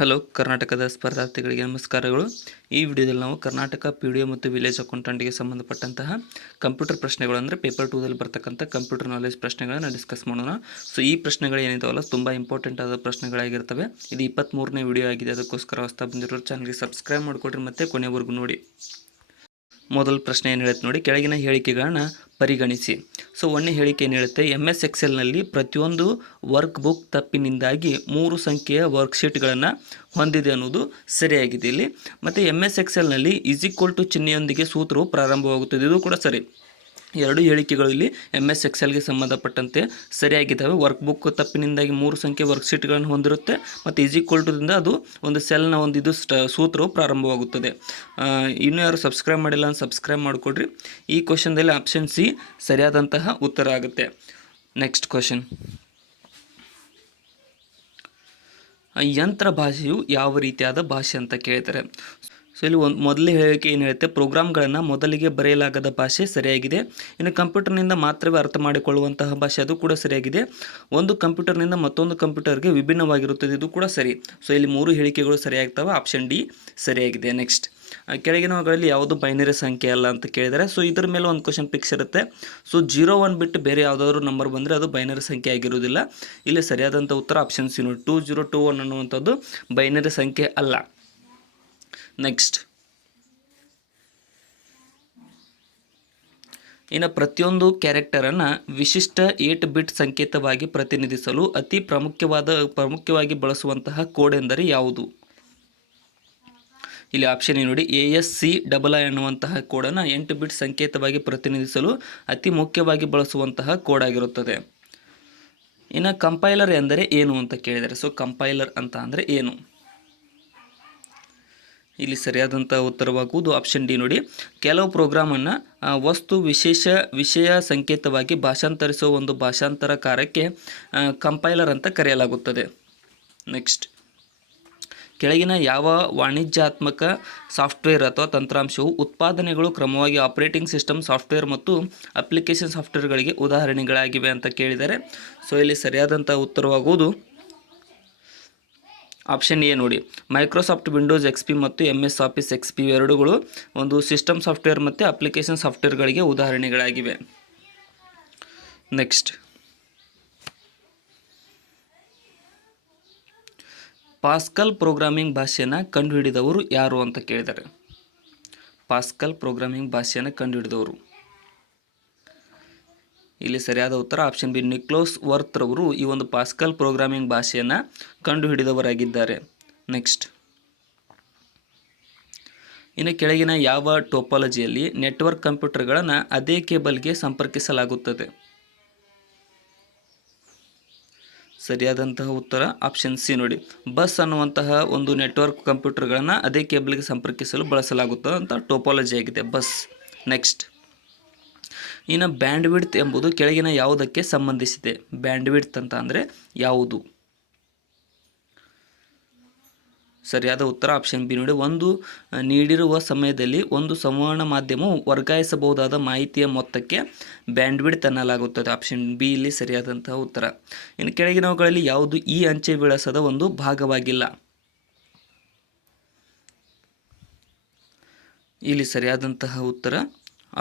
Hello ಕರ್ನಾಟಕದ ಸ್ಪರ್ಧಾರ್ಥಿಗಳಿಗೆ ನಮಸ್ಕಾರಗಳು. ಈ ವಿಡಿಯೋದಲ್ಲಿ ನಾವು ಕರ್ನಾಟಕ PDO ಮತ್ತು ವಿಲೇಜ್ ಅಕೌಂಟೆಂಟ್ಗೆ ಸಂಬಂಧಪಟ್ಟಂತಹ ಕಂಪ್ಯೂಟರ್ ಪ್ರಶ್ನೆಗಳು ಅಂದರೆ ಪೇಪರ್ 2ದಲ್ಲಿ ಬರ್ತಕ್ಕಂಥ ಕಂಪ್ಯೂಟರ್ ನಾಲೆಜ್ ಪ್ರಶ್ನೆಗಳನ್ನು ಡಿಸ್ಕಸ್ ಮಾಡೋಣ. ಸೊ ಈ ಪ್ರಶ್ನೆಗಳು ಏನಿದಾವಲ್ಲ ತುಂಬ ಇಂಪಾರ್ಟೆಂಟ್ ಆದ ಪ್ರಶ್ನೆಗಳಾಗಿರ್ತವೆ. ಇದು 23ನೇ ವಿಡಿಯೋ ಆಗಿದೆ. ಅದಕ್ಕೋಸ್ಕರ ಹೊಸ್ತಾ ಬಂದಿರೋ ಚಾನಲ್ಗೆ ಸಬ್ಸ್ಕ್ರೈಬ್ ಮಾಡಿಕೊಡ್ರಿ ಮತ್ತು ಕೊನೆವರೆಗೂ ನೋಡಿ. ಮೊದಲ ಪ್ರಶ್ನೆ ಏನು ಹೇಳುತ್ತೆ ನೋಡಿ, ಕೆಳಗಿನ ಹೇಳಿಕೆಗಳನ್ನು ಪರಿಗಣಿಸಿ. ಸೊ ಒಂದನೇ ಹೇಳಿಕೆ ಏನು ಹೇಳುತ್ತೆ, MS ಎಕ್ಸೆಲ್ನಲ್ಲಿ ಪ್ರತಿಯೊಂದು ವರ್ಕ್ ಬುಕ್ ತಪ್ಪಿನಿಂದಾಗಿ 3 ಸಂಖ್ಯೆಯ ವರ್ಕ್ಶೀಟ್ಗಳನ್ನು ಹೊಂದಿದೆ ಅನ್ನೋದು ಸರಿಯಾಗಿದೆ ಇಲ್ಲಿ. ಮತ್ತು MS ಎಕ್ಸೆಲ್ನಲ್ಲಿ = ಚಿಹ್ನೆಯೊಂದಿಗೆ ಸೂತ್ರವು ಪ್ರಾರಂಭವಾಗುತ್ತದೆ, ಇದು ಕೂಡ ಸರಿ. ಎರಡು ಹೇಳಿಕೆಗಳು ಇಲ್ಲಿ MS ಎಕ್ಸೆಲ್ಗೆ ಸಂಬಂಧಪಟ್ಟಂತೆ ಸರಿಯಾಗಿದ್ದಾವೆ. ವರ್ಕ್ ಬುಕ್ ತಪ್ಪಿನಿಂದಾಗಿ 3 ಸಂಖ್ಯೆ ವರ್ಕ್ಶೀಟ್ಗಳನ್ನು ಹೊಂದಿರುತ್ತೆ ಮತ್ತು ದಿಂದ ಅದು ಒಂದು ಸೆಲ್ನ ಒಂದು ಇದು ಸೂತ್ರವು ಪ್ರಾರಂಭವಾಗುತ್ತದೆ. ಇನ್ನೂ ಯಾರು ಸಬ್ಸ್ಕ್ರೈಬ್ ಮಾಡಿಲ್ಲ ಅಂತ ಸಬ್ಸ್ಕ್ರೈಬ್ ಮಾಡಿಕೊಡ್ರಿ. ಈ ಕ್ವಶನ್ದಲ್ಲಿ ಆಪ್ಷನ್ ಸಿ ಸರಿಯಾದಂತಹ ಉತ್ತರ ಆಗುತ್ತೆ. ನೆಕ್ಸ್ಟ್ ಕ್ವಶನ್, ಯಂತ್ರ ಭಾಷೆಯು ಯಾವ ರೀತಿಯಾದ ಭಾಷೆ ಅಂತ ಕೇಳ್ತಾರೆ. ಸೊ ಇಲ್ಲಿ ಮೊದಲೇ ಹೇಳಿಕೆ ಏನು ಹೇಳುತ್ತೆ, ಪ್ರೋಗ್ರಾಮ್ಗಳನ್ನು ಮೊದಲಿಗೆ ಬರೆಯಲಾಗದ ಭಾಷೆ ಸರಿಯಾಗಿದೆ. ಇನ್ನು ಕಂಪ್ಯೂಟರ್ನಿಂದ ಮಾತ್ರವೇ ಅರ್ಥ ಮಾಡಿಕೊಳ್ಳುವಂತಹ ಭಾಷೆ, ಅದು ಕೂಡ ಸರಿಯಾಗಿದೆ. ಒಂದು ಕಂಪ್ಯೂಟರ್ನಿಂದ ಮತ್ತೊಂದು ಕಂಪ್ಯೂಟರ್ಗೆ ವಿಭಿನ್ನವಾಗಿರುತ್ತದೆ, ಇದು ಕೂಡ ಸರಿ. ಸೊ ಇಲ್ಲಿ 3 ಹೇಳಿಕೆಗಳು ಸರಿಯಾಗ್ತವೆ, ಆಪ್ಷನ್ ಡಿ ಸರಿಯಾಗಿದೆ. ನೆಕ್ಸ್ಟ್, ಕೆಳಗಿನವುಗಳಲ್ಲಿ ಯಾವುದು ಬೈನರಿ ಸಂಖ್ಯೆ ಅಲ್ಲ ಅಂತ ಕೇಳಿದರೆ, ಸೊ ಇದರ ಮೇಲೆ ಒಂದು ಕ್ವಶನ್ ಪಿಕ್ಸ್ ಇರುತ್ತೆ. ಸೊ 0-1 ಬಿಟ್ಟು ಬೇರೆ ಯಾವುದಾದ್ರು ನಂಬರ್ ಬಂದರೆ ಅದು ಬೈನರಿ ಸಂಖ್ಯೆ ಆಗಿರುವುದಿಲ್ಲ. ಇಲ್ಲಿ ಸರಿಯಾದಂಥ ಉತ್ತರ ಆಪ್ಷನ್ ಸಿ ನೋಡಿ, 2021 ಅನ್ನುವಂಥದ್ದು ಬೈನರಿ ಸಂಖ್ಯೆ ಅಲ್ಲ. ನೆಕ್ಸ್ಟ್, ಇನ್ನು ಪ್ರತಿಯೊಂದು ಕ್ಯಾರೆಕ್ಟರನ್ನು ವಿಶಿಷ್ಟ 8 ಬಿಟ್ ಸಂಕೇತವಾಗಿ ಪ್ರತಿನಿಧಿಸಲು ಅತಿ ಪ್ರಾಮುಖ್ಯವಾಗಿ ಬಳಸುವಂತಹ ಕೋಡ್ ಎಂದರೆ ಯಾವುದು? ಇಲ್ಲಿ ಆಪ್ಷನ್ ನೋಡಿ, ASCII ಎನ್ನುವಂತಹ ಕೋಡನ್ನು 8 ಬಿಟ್ ಸಂಕೇತವಾಗಿ ಪ್ರತಿನಿಧಿಸಲು ಅತಿ ಮುಖ್ಯವಾಗಿ ಬಳಸುವಂತಹ ಕೋಡ್ ಆಗಿರುತ್ತದೆ. ಇನ್ನು ಕಂಪೈಲರ್ ಎಂದರೆ ಏನು ಅಂತ ಕೇಳಿದರೆ, ಸೊ ಕಂಪೈಲರ್ ಅಂತ ಅಂದರೆ ಏನು? ಇಲ್ಲಿ ಸರಿಯಾದಂಥ ಉತ್ತರವಾಗುವುದು ಆಪ್ಷನ್ ಡಿ ನೋಡಿ, ಕೆಲವು ಪ್ರೋಗ್ರಾಮನ್ನು ವಸ್ತು ವಿಷಯ ಸಂಕೇತವಾಗಿ ಭಾಷಾಂತರಿಸುವ ಒಂದು ಭಾಷಾಂತರಕಾರಕ್ಕೆ ಕಂಪೈಲರ್ ಅಂತ ಕರೆಯಲಾಗುತ್ತದೆ. ನೆಕ್ಸ್ಟ್, ಕೆಳಗಿನ ಯಾವ ವಾಣಿಜ್ಯಾತ್ಮಕ ಸಾಫ್ಟ್ವೇರ್ ಅಥವಾ ತಂತ್ರಾಂಶವು ಉತ್ಪಾದನೆಗಳು ಕ್ರಮವಾಗಿ ಆಪರೇಟಿಂಗ್ ಸಿಸ್ಟಮ್ ಸಾಫ್ಟ್ವೇರ್ ಮತ್ತು ಅಪ್ಲಿಕೇಶನ್ ಸಾಫ್ಟ್ವೇರ್ಗಳಿಗೆ ಉದಾಹರಣೆಗಳಾಗಿವೆ ಅಂತ ಕೇಳಿದರೆ, ಸೊ ಇಲ್ಲಿ ಸರಿಯಾದಂಥ ಉತ್ತರವಾಗುವುದು ಆಪ್ಷನ್ ಎ ನೋಡಿ, ಮೈಕ್ರೋಸಾಫ್ಟ್ ವಿಂಡೋಸ್ XP ಮತ್ತು MS ಆಫೀಸ್ XP ಎರಡೂಗಳು ಒಂದು ಸಿಸ್ಟಮ್ ಸಾಫ್ಟ್ವೇರ್ ಮತ್ತು ಅಪ್ಲಿಕೇಶನ್ ಸಾಫ್ಟ್ವೇರ್ಗಳಿಗೆ ಉದಾಹರಣೆಗಳಾಗಿವೆ. ನೆಕ್ಸ್ಟ್, ಪಾಸ್ಕಲ್ ಪ್ರೋಗ್ರಾಮಿಂಗ್ ಭಾಷೆಯನ್ನು ಕಂಡುಹಿಡಿದವರು ಯಾರು ಅಂತ ಕೇಳಿದ್ದಾರೆ. ಪಾಸ್ಕಲ್ ಪ್ರೋಗ್ರಾಮಿಂಗ್ ಭಾಷೆಯನ್ನು ಕಂಡುಹಿಡಿದವರು, ಇಲ್ಲಿ ಸರಿಯಾದ ಉತ್ತರ ಆಪ್ಷನ್ ಬಿ, ನಿಕ್ಲೋಸ್ ವರ್ತ್ ರವರು ಈ ಒಂದು ಪಾಸ್ಕಲ್ ಪ್ರೋಗ್ರಾಮಿಂಗ್ ಭಾಷೆಯನ್ನು ಕಂಡುಹಿಡಿದವರಾಗಿದ್ದಾರೆ. ನೆಕ್ಸ್ಟ್, ಇನ್ನು ಕೆಳಗಿನ ಯಾವ ಟೋಪಾಲಜಿಯಲ್ಲಿ ನೆಟ್ವರ್ಕ್ ಕಂಪ್ಯೂಟರ್ಗಳನ್ನು ಅದೇ ಕೇಬಲ್ಗೆ ಸಂಪರ್ಕಿಸಲಾಗುತ್ತದೆ? ಸರಿಯಾದಂತಹ ಉತ್ತರ ಆಪ್ಷನ್ ಸಿ ನೋಡಿ, ಬಸ್ ಅನ್ನುವಂತಹ ಒಂದು ನೆಟ್ವರ್ಕ್ ಕಂಪ್ಯೂಟರ್ಗಳನ್ನು ಅದೇ ಕೇಬಲ್ಗೆ ಸಂಪರ್ಕಿಸಲು ಬಳಸಲಾಗುತ್ತದೆ ಅಂತ ಟೋಪಾಲಜಿ ಆಗಿದೆ, ಬಸ್. ನೆಕ್ಸ್ಟ್, ಇನ್ನು ಬ್ಯಾಂಡ್ವಿಡ್ತ್ ಎಂಬುದು ಕೆಳಗಿನ ಯಾವುದಕ್ಕೆ ಸಂಬಂಧಿಸಿದೆ? ಬ್ಯಾಂಡ್ವಿಡ್ತ್ ಅಂತ ಅಂದರೆ ಯಾವುದು? ಸರಿಯಾದ ಉತ್ತರ ಆಪ್ಷನ್ ಬಿ ನೋಡಿ, ಒಂದು ನೀಡಿರುವ ಸಮಯದಲ್ಲಿ ಒಂದು ಸಂವಹನ ಮಾಧ್ಯಮವು ವರ್ಗಾಯಿಸಬಹುದಾದ ಮಾಹಿತಿಯ ಮೊತ್ತಕ್ಕೆ ಬ್ಯಾಂಡ್ವಿಡ್ತ್ ಅನ್ನಲಾಗುತ್ತದೆ. ಆಪ್ಷನ್ ಬಿ ಇಲ್ಲಿ ಸರಿಯಾದಂತಹ ಉತ್ತರ. ಇನ್ನು ಕೆಳಗಿನವುಗಳಲ್ಲಿ ಯಾವುದು ಈ ಅಂಚೆ ವಿಳಾಸದ ಒಂದು ಭಾಗವಾಗಿಲ್ಲ? ಇಲ್ಲಿ ಸರಿಯಾದಂತಹ ಉತ್ತರ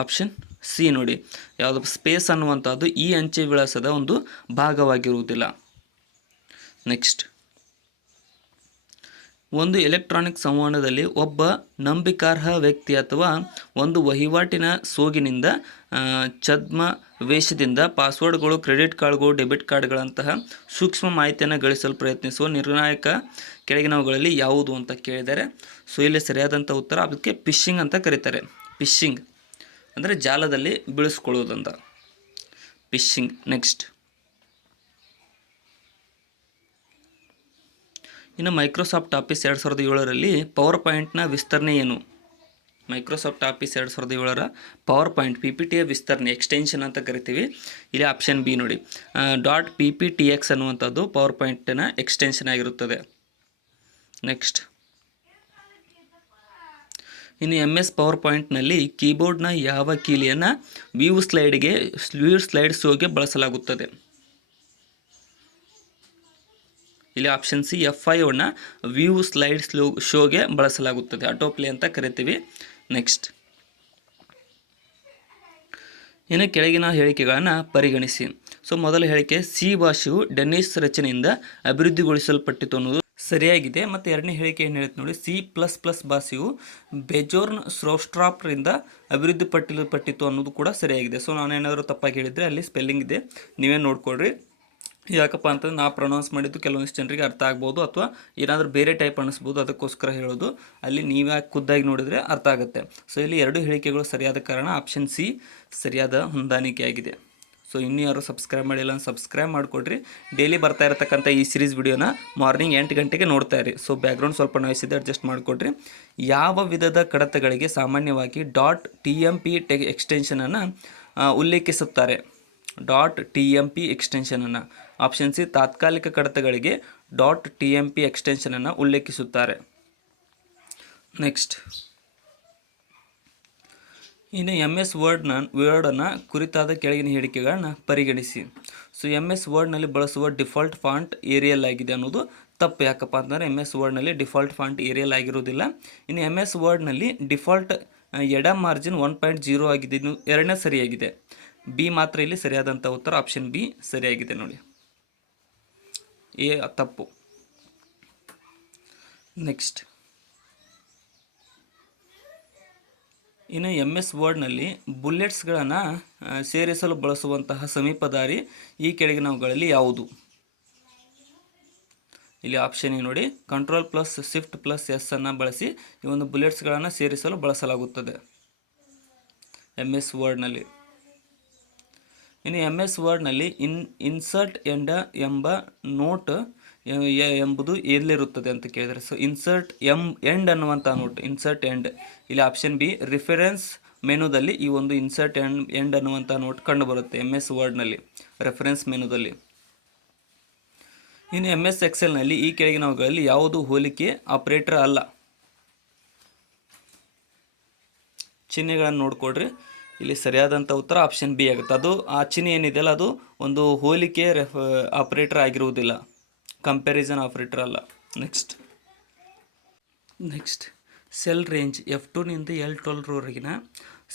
ಆಪ್ಷನ್ ಸಿ ನೋಡಿ, ಯಾವುದು ಸ್ಪೇಸ್ ಅನ್ನುವಂಥದ್ದು ಈ ಅಂಚೆ ವಿಳಾಸದ ಒಂದು ಭಾಗವಾಗಿರುವುದಿಲ್ಲ. ನೆಕ್ಸ್ಟ್, ಒಂದು ಎಲೆಕ್ಟ್ರಾನಿಕ್ ಸಂವಹನದಲ್ಲಿ ಒಬ್ಬ ನಂಬಿಕಾರ್ಹ ವ್ಯಕ್ತಿ ಅಥವಾ ಒಂದು ವಹಿವಾಟಿನ ಸೋಗಿನಿಂದ ಛದ್ಮವೇಷದಿಂದ ಪಾಸ್ವರ್ಡ್ಗಳು, ಕ್ರೆಡಿಟ್ ಕಾರ್ಡ್ಗಳು, ಡೆಬಿಟ್ ಕಾರ್ಡ್ಗಳಂತಹ ಸೂಕ್ಷ್ಮ ಮಾಹಿತಿಯನ್ನು ಗಳಿಸಲು ಪ್ರಯತ್ನಿಸುವ ನಿರ್ಣಾಯಕ ಕೆಳಗಿನವುಗಳಲ್ಲಿ ಯಾವುದು ಅಂತ ಕೇಳಿದರೆ, ಸೊ ಇಲ್ಲಿ ಸರಿಯಾದಂಥ ಉತ್ತರ ಅದಕ್ಕೆ ಫಿಶಿಂಗ್ ಅಂತ ಕರೀತಾರೆ. ಫಿಶಿಂಗ್ ಅಂದರೆ ಜಾಲದಲ್ಲಿ ಬೀಳಿಸ್ಕೊಳ್ಳೋದಂತ, ಫಿಶಿಂಗ್. ನೆಕ್ಸ್ಟ್, ಇನ್ನು ಮೈಕ್ರೋಸಾಫ್ಟ್ ಆಫೀಸ್ 2007ರಲ್ಲಿ ಪವರ್ ಪಾಯಿಂಟ್ನ ವಿಸ್ತರಣೆ ಏನು? ಮೈಕ್ರೋಸಾಫ್ಟ್ ಆಫೀಸ್ 2007ರ ಪವರ್ ಪಾಯಿಂಟ್ PPTಯ ವಿಸ್ತರಣೆ, ಎಕ್ಸ್ಟೆನ್ಷನ್ ಅಂತ ಕರಿತೀವಿ. ಇಲ್ಲಿ ಆಪ್ಷನ್ ಬಿ ನೋಡಿ, .pptx ಅನ್ನುವಂಥದ್ದು ಪವರ್ ಪಾಯಿಂಟ್ನ ಎಕ್ಸ್ಟೆನ್ಷನ್ ಆಗಿರುತ್ತದೆ. ನೆಕ್ಸ್ಟ್, ಇನ್ನು MS ಪವರ್ ಪಾಯಿಂಟ್ನಲ್ಲಿ ಕೀಬೋರ್ಡ್ನ ಯಾವ ಕೀಲಿಯನ್ನು ವ್ಯೂ ಸ್ಲೈಡ್ ಶೋಗೆ ಬಳಸಲಾಗುತ್ತದೆ? ಇಲ್ಲಿ option C F5 view slide ಶೋಗೆ ಬಳಸಲಾಗುತ್ತದೆ, ಆಟೋಪ್ಲೇ ಅಂತ ಕರಿತೀವಿ. ನೆಕ್ಸ್ಟ್, ಇನ್ನು ಕೆಳಗಿನ ಹೇಳಿಕೆಗಳನ್ನು ಪರಿಗಣಿಸಿ. ಸೊ ಮೊದಲ ಹೇಳಿಕೆ, ಸಿ ಭಾಷೆಯು ಡೆನ್ನಿಸ್ ರಚನೆಯಿಂದ ಅಭಿವೃದ್ಧಿಗೊಳಿಸಲ್ಪಟ್ಟಿತು ಅನ್ನೋದು ಸರಿಯಾಗಿದೆ. ಮತ್ತು ಎರಡನೇ ಹೇಳಿಕೆ ಏನು ಹೇಳುತ್ತೆ ನೋಡಿ, C++ ಭಾಷೆಯು ಬೆಜೋರ್ನ್ ಸ್ರೋಸ್ಟ್ರಾಪ್ರಿಂದ ಅಭಿವೃದ್ಧಿಪಟ್ಟಿತು ಅನ್ನೋದು ಕೂಡ ಸರಿಯಾಗಿದೆ. ಸೊ ನಾನೇನಾದರೂ ತಪ್ಪಾಗಿ ಹೇಳಿದರೆ ಅಲ್ಲಿ ಸ್ಪೆಲ್ಲಿಂಗ್ ಇದೆ, ನೀವೇ ನೋಡ್ಕೊಳ್ರಿ. ಯಾಕಪ್ಪ ಅಂತಂದ್ರೆ ನಾ ಪ್ರೊನೌನ್ಸ್ ಮಾಡಿದ್ದು ಕೆಲವೊಂದಿಷ್ಟು ಜನರಿಗೆ ಅರ್ಥ ಆಗ್ಬೋದು ಅಥವಾ ಏನಾದರೂ ಬೇರೆ ಟೈಪ್ ಅನ್ನಿಸ್ಬೋದು, ಅದಕ್ಕೋಸ್ಕರ ಹೇಳೋದು. ಅಲ್ಲಿ ನೀವೇ ಖುದ್ದಾಗಿ ನೋಡಿದರೆ ಅರ್ಥ ಆಗುತ್ತೆ. ಸೊ ಇಲ್ಲಿ ಎರಡು ಹೇಳಿಕೆಗಳು ಸರಿಯಾದ ಕಾರಣ ಆಪ್ಷನ್ ಸಿ ಸರಿಯಾದ ಹೊಂದಾಣಿಕೆಯಾಗಿದೆ. ಸೊ ಇನ್ನೂ ಯಾರು ಸಬ್ಸ್ಕ್ರೈಬ್ ಮಾಡಿಲ್ಲ ಸಬ್ಸ್ಕ್ರೈಬ್ ಮಾಡಿಕೊಡ್ರಿ. ಡೈಲಿ ಬರ್ತಾ ಇರತಕ್ಕಂಥ ಈ ಸೀರೀಸ್ ವಿಡಿಯೋನ ಮಾರ್ನಿಂಗ್ 8 ಗಂಟೆಗೆ ನೋಡ್ತಾ ಇರಿ. ಸೊ ಬ್ಯಾಕ್ಗ್ರೌಂಡ್ ಸ್ವಲ್ಪ ನಾಯ್ಸ್ ಇದೆ, ಅಡ್ಜಸ್ಟ್ ಮಾಡಿಕೊಡ್ರಿ. ಯಾವ ವಿಧದ ಕಡತಗಳಿಗೆ ಸಾಮಾನ್ಯವಾಗಿ .tmp ಎಕ್ಸ್ಟೆನ್ಷನನ್ನು ಉಲ್ಲೇಖಿಸುತ್ತಾರೆ? .tmp ಎಕ್ಸ್ಟೆನ್ಷನನ್ನು. ಆಪ್ಷನ್ ಸಿ ತಾತ್ಕಾಲಿಕ ಕಡತಗಳಿಗೆ .tmp ಎಕ್ಸ್ಟೆನ್ಷನನ್ನು ಉಲ್ಲೇಖಿಸುತ್ತಾರೆ. ನೆಕ್ಸ್ಟ್, ಇನ್ನು MS ವರ್ಡನ್ನು ಕುರಿತಾದ ಕೆಳಗಿನ ಹೇಳಿಕೆಗಳನ್ನು ಪರಿಗಣಿಸಿ. ಸೊ MS ವರ್ಡ್ನಲ್ಲಿ ಬಳಸುವ ಡಿಫಾಲ್ಟ್ ಫಾಂಟ್ ಏರಿಯಲ್ ಆಗಿದೆ ಅನ್ನೋದು ತಪ್ಪು. ಯಾಕಪ್ಪ ಅಂತಂದರೆ MS ವರ್ಡ್ನಲ್ಲಿ ಡಿಫಾಲ್ಟ್ ಫಾಂಟ್ ಏರಿಯಲ್ ಆಗಿರೋದಿಲ್ಲ. ಇನ್ನು MS ವರ್ಡ್ನಲ್ಲಿ ಡಿಫಾಲ್ಟ್ ಎಡ ಮಾರ್ಜಿನ್ 1.0 ಆಗಿದೆ, ಇನ್ನು ಎರಡನೇ ಸರಿಯಾಗಿದೆ. ಬಿ ಮಾತ್ರ ಇಲ್ಲಿ ಸರಿಯಾದಂಥ ಉತ್ತರ, ಆಪ್ಷನ್ ಬಿ ಸರಿಯಾಗಿದೆ ನೋಡಿ, ಎ ತಪ್ಪು. ನೆಕ್ಸ್ಟ್, ಇನ್ನು MS ವರ್ಡ್ನಲ್ಲಿ ಬುಲೆಟ್ಸ್ಗಳನ್ನು ಸೇರಿಸಲು ಬಳಸುವಂತಹ ಸಮೀಪದಾರಿ ಈ ಕೆಳಗಿನವುಗಳಲ್ಲಿ ಯಾವುದು? ಇಲ್ಲಿ ಆಪ್ಷನ್ ಎ ನೋಡಿ, Ctrl+Shift+S ಅನ್ನು ಬಳಸಿ ಈ ಒಂದು ಬುಲೆಟ್ಸ್ಗಳನ್ನು ಸೇರಿಸಲು ಬಳಸಲಾಗುತ್ತದೆ MS ವರ್ಡ್ನಲ್ಲಿ. ಇನ್ನು MS ವರ್ಡ್ನಲ್ಲಿ ಇನ್ಸರ್ಟ್ ಎಂಬ ನೋಟ್ ಎಂಬುದು ಎಲ್ಲಿರುತ್ತದೆ ಅಂತ ಕೇಳಿದರೆ, ಸೊ ಇನ್ಸರ್ಟ್ ಎಂಡ್ ಅನ್ನುವಂಥ ನೋಟ್, ಇನ್ಸರ್ಟ್ ಎಂಡ್. ಇಲ್ಲಿ ಆಪ್ಷನ್ ಬಿ ರಿಫರೆನ್ಸ್ ಮೆನುದಲ್ಲಿ ಈ ಒಂದು ಇನ್ಸರ್ಟ್ ಎಂಡ್ ಅನ್ನುವಂಥ ನೋಟ್ ಕಂಡುಬರುತ್ತೆ MS ವರ್ಡ್ನಲ್ಲಿ, ರೆಫರೆನ್ಸ್ ಮೆನುದಲ್ಲಿ. ಇನ್ನು MS ಎಕ್ಸೆಲ್ನಲ್ಲಿ ಈ ಕೆಳಗಿನವುಗಳಲ್ಲಿ ಯಾವುದು ಹೋಲಿಕೆ ಆಪರೇಟರ್ ಅಲ್ಲ? ಚಿಹ್ನೆಗಳನ್ನು ನೋಡ್ಕೊಡ್ರಿ. ಇಲ್ಲಿ ಸರಿಯಾದಂಥ ಉತ್ತರ ಆಪ್ಷನ್ ಬಿ ಆಗುತ್ತೆ. ಅದು ಆ ಚಿಹ್ನೆ ಏನಿದೆಯಲ್ಲ ಅದು ಒಂದು ಹೋಲಿಕೆ ಆಪರೇಟರ್ ಆಗಿರುವುದಿಲ್ಲ, ಕಂಪ್ಯಾರಿಸನ್ ಆಪರೇಟರ್ ಅಲ್ಲ. ನೆಕ್ಸ್ಟ್ ಸೆಲ್ ರೇಂಜ್ F2ನಿಂದ L12ವರೆಗಿನ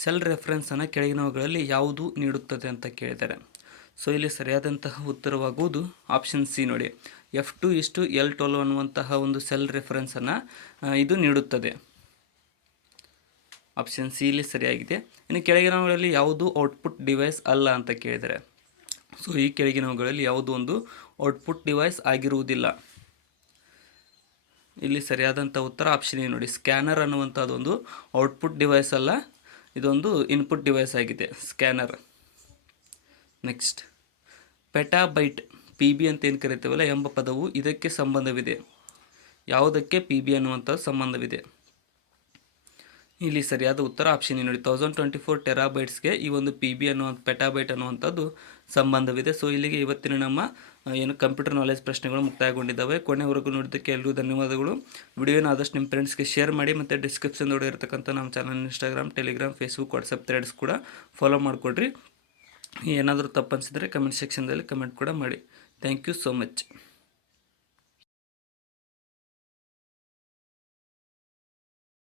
ಸೆಲ್ ರೆಫರೆನ್ಸನ್ನು ಕೆಳಗಿನವುಗಳಲ್ಲಿ ಯಾವುದು ನೀಡುತ್ತದೆ ಅಂತ ಕೇಳಿದ್ದಾರೆ. ಸೊ ಇಲ್ಲಿ ಸರಿಯಾದಂತಹ ಉತ್ತರವಾಗುವುದು ಆಪ್ಷನ್ ಸಿ ನೋಡಿ, F2:L12 ಅನ್ನುವಂತಹ ಒಂದು ಸೆಲ್ ರೆಫರೆನ್ಸನ್ನು ಇದು ನೀಡುತ್ತದೆ. ಆಪ್ಷನ್ ಸಿ ಇಲ್ಲಿ ಸರಿಯಾಗಿದೆ. ಇನ್ನು ಕೆಳಗಿನವುಗಳಲ್ಲಿ ಯಾವುದು ಔಟ್ಪುಟ್ ಡಿವೈಸ್ ಅಲ್ಲ ಅಂತ ಕೇಳಿದರೆ, ಸೊ ಈ ಕೆಳಗಿನವುಗಳಲ್ಲಿ ಯಾವುದು ಒಂದು ಔಟ್ಪುಟ್ ಡಿವೈಸ್ ಆಗಿರುವುದಿಲ್ಲ. ಇಲ್ಲಿ ಸರಿಯಾದಂಥ ಉತ್ತರ ಆಪ್ಷನ್ ಎ ನೋಡಿ, ಸ್ಕ್ಯಾನರ್ ಅನ್ನುವಂಥದ್ದೊಂದು ಔಟ್ಪುಟ್ ಡಿವೈಸ್ ಅಲ್ಲ, ಇದೊಂದು ಇನ್ಪುಟ್ ಡಿವೈಸ್ ಆಗಿದೆ ಸ್ಕ್ಯಾನರ್. ನೆಕ್ಸ್ಟ್, ಪೆಟಾಬೈಟ್ PB ಅಂತ ಏನು ಕರಿತೀವಲ್ಲ ಎಂಬ ಪದವು ಇದಕ್ಕೆ ಸಂಬಂಧವಿದೆ. ಯಾವುದಕ್ಕೆ PB ಅನ್ನುವಂಥದ್ದು ಸಂಬಂಧವಿದೆ? ಇಲ್ಲಿ ಸರಿಯಾದ ಉತ್ತರ ಆಪ್ಷನ್ ಎ ನೋಡಿ, 1024 ಟೆರಾಬೈಟ್ಸ್ಗೆ ಈ ಒಂದು PB ಅನ್ನುವಂಥ ಪೆಟಾಬೈಟ್ ಅನ್ನುವಂಥದ್ದು ಸಂಬಂಧವಿದೆ. ಸೊ ಇಲ್ಲಿಗೆ ಇವತ್ತಿನ ನಮ್ಮ ಏನು ಕಂಪ್ಯೂಟರ್ ನಾಲೆಜ್ ಪ್ರಶ್ನೆಗಳು ಮುಕ್ತಾಯಗೊಂಡಿದ್ದಾವೆ. ಕೊನೆವರೆಗೂ ನೋಡಿದ್ದಕ್ಕೆ ಎಲ್ಲರಿಗೂ ಧನ್ಯವಾದಗಳು. ವಿಡಿಯೋನ ಆದಷ್ಟು ನಿಮ್ಮ ಫ್ರೆಂಡ್ಸ್ಗೆ ಶೇರ್ ಮಾಡಿ, ಮತ್ತು ಡಿಸ್ಕ್ರಿಪ್ಷನ್ ಇರತಕ್ಕಂಥ ನಮ್ಮ channel Instagram, Telegram, Facebook, WhatsApp Threads ಕೂಡ ಫಾಲೋ ಮಾಡಿಕೊಡ್ರಿ. ಏನಾದರೂ ತಪ್ಪು ಅನಿಸಿದರೆ ಕಮೆಂಟ್ ಸೆಕ್ಷನ್ದಲ್ಲಿ ಕಮೆಂಟ್ ಕೂಡ ಮಾಡಿ. Thank you so much.